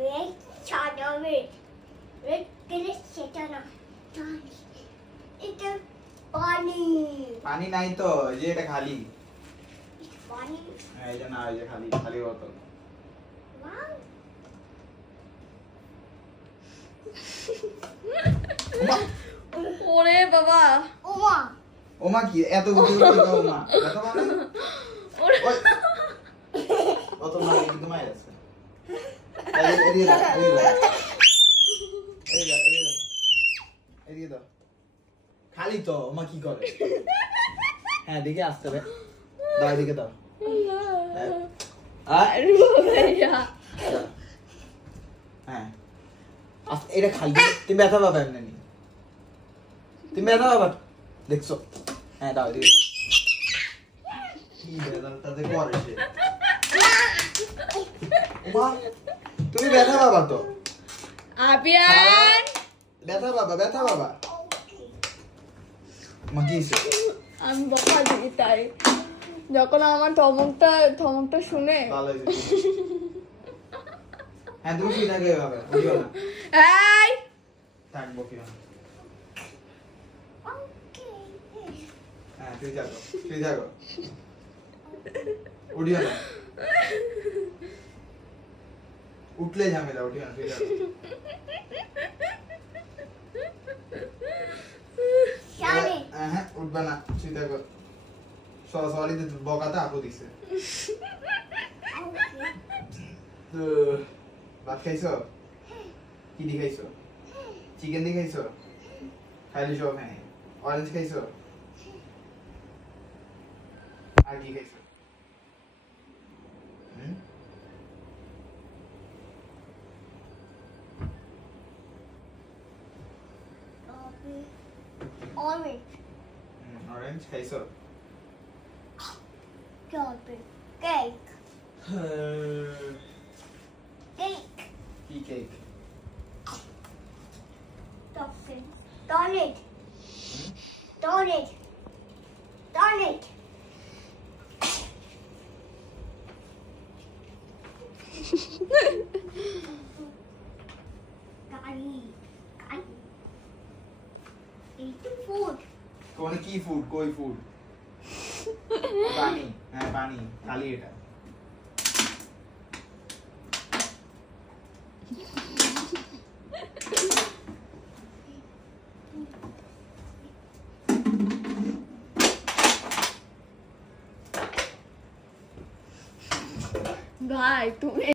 red chana red color সেটা না এটা পানি পানি নাই তো এই যে এটা খালি পানি হ্যাঁ এই যে না এই যে খালি খালি বোতল ওরে বাবা ওমা ওমা কি এত গুটি গুটি ওমা ব্যথা পাও না ওরে কত মারে কিন্তু মার আছে এদিকে দাও খালি তো ওমা কি করে হ্যাঁ দিকে আসতে হবে দাও এদিকে দাও হ্যাঁ এটা খালি তুমি ব্যথা পাবে এমনি তুমি ব্যথা পাবা দেখছো হ্যাঁ দাও এদিকে কি ব্যথাটাতে করে সে ওমা তুমি ব্যথা পাবা তো আবিয়ান ব্যথা বাবা মা কি হইছে আমি বকা দিই তাই যখন আমার ধমকটা শুনে ভালো হইছে হ্যাঁ তুমি কি লাগে বাবা বুঝো না এই থাকবো কি না হ্যাঁ তুই যাও উঠিও না উঠলে ঝামেলা উঠিও না তুই যাও হ্যাঁ উঠবে না তুই দেখো সরি বকাতে আপু দিছে ভাত খাইছো কি দি খাইছো চিকেন দি খাইছো খাইলি সব হ্যাঁ অরেঞ্জ খাইছো আর কি খাইছো orange খাইছো cake কি কেক donut food কোন কি ফুড কই ফুড পানি হ্যাঁ পানি খালি এটা ভাই তুমি